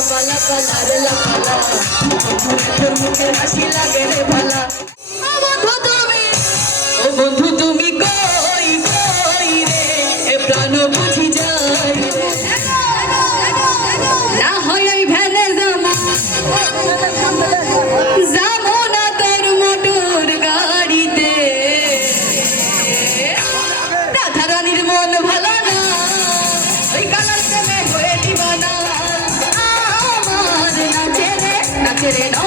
পালা রে লাপালা তোর মুখের হাসি লাগে রে ভালা serena.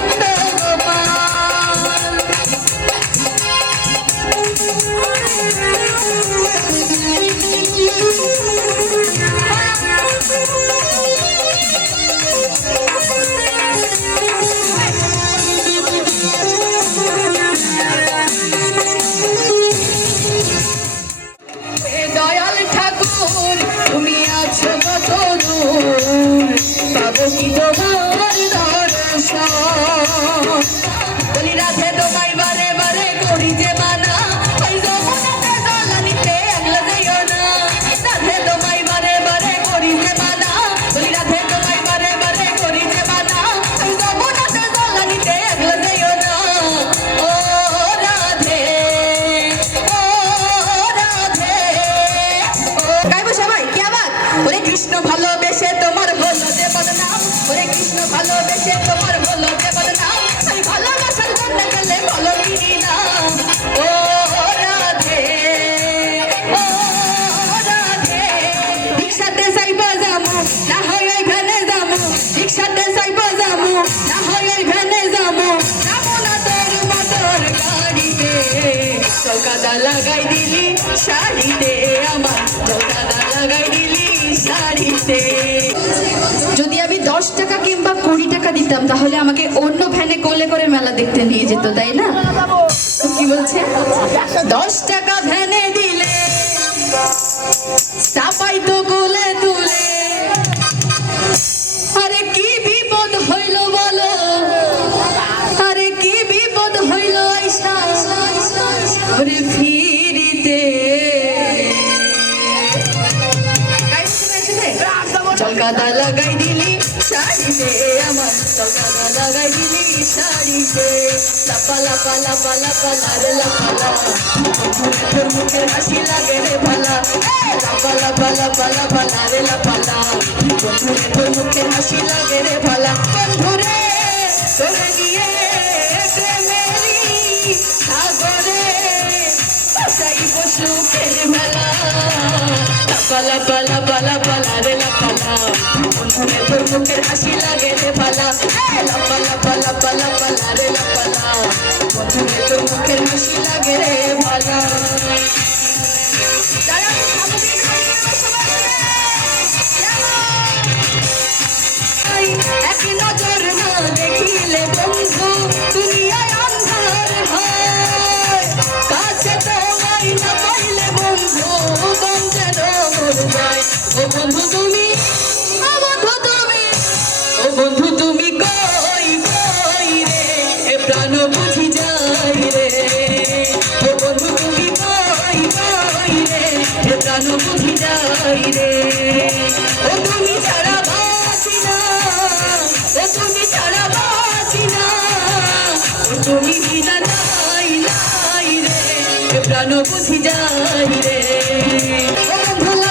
ভালোবেসে তোমার যে বদনাম আমি ভালোবাসার জন্য গেলে বলো কি না। ও রাধে ও রাধে। রিক্সাতে যাইবো যামু না হয় ওই ভ্যানে রিক্সাতে যাইবো যামু না হয় ওই ভ্যানে যাব না তোর মোটর গাড়িতে। চৌকাদা লাগাই দিলি শাড়িতে আমার, চৌকাদা লাগাই দিলি শাড়িতে। দশ টাকা কিংবা কুড়ি টাকা দিতাম, তাহলে আমাকে অন্য ভ্যানে কোলে করে মেলা দেখতে নিয়ে যেত, তাই না? কি বলছে? দশ টাকা ভ্যানে দিলে, চাপাই তো কোলে তুলে। আরে কি বিপদ হইল বলো? আরে কি বিপদ হইল ফিরিতে। চলকাতা লাগাই শাড়িতে, আমার চলকাতা লাগাই দিলি শাড়িতে। লাপা লাপা লাপা লাপা লারে লাপালা তোর মুখের হাসি লাগে রে ভালা লাপা লাপা লাপা লাপা লারে বন্ধুরে তোর মুখের হাসি লাগে সাগরে বাসাই পশু ফের মেলা। পালা পালা পালা পালা রে লাপালা বন্ধুরে তোর মুখের হাসি লাগে রে ভালা লাপালা পালা পালা পালা রে লাপালা বন্ধুরে তোর মুখের হাসি লাগে রে যাই, এক নজর না দেখিলে বন্ধু দুনিয়ায় অন্ধার হয় কাছে তোমায় না পাইলে বন্ধু বন্ধের যায় ও বন্ধু তুমি যাই রে ও তুমি ছাড়া বাঁচি না, ও তুমি ছাড়া বাঁচি না। ও তুমি বিনা নাই নাই বুঝি যাই রে। ও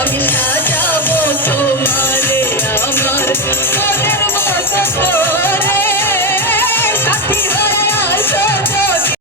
আমি সাজাবো তোমারে আমার মনের মতো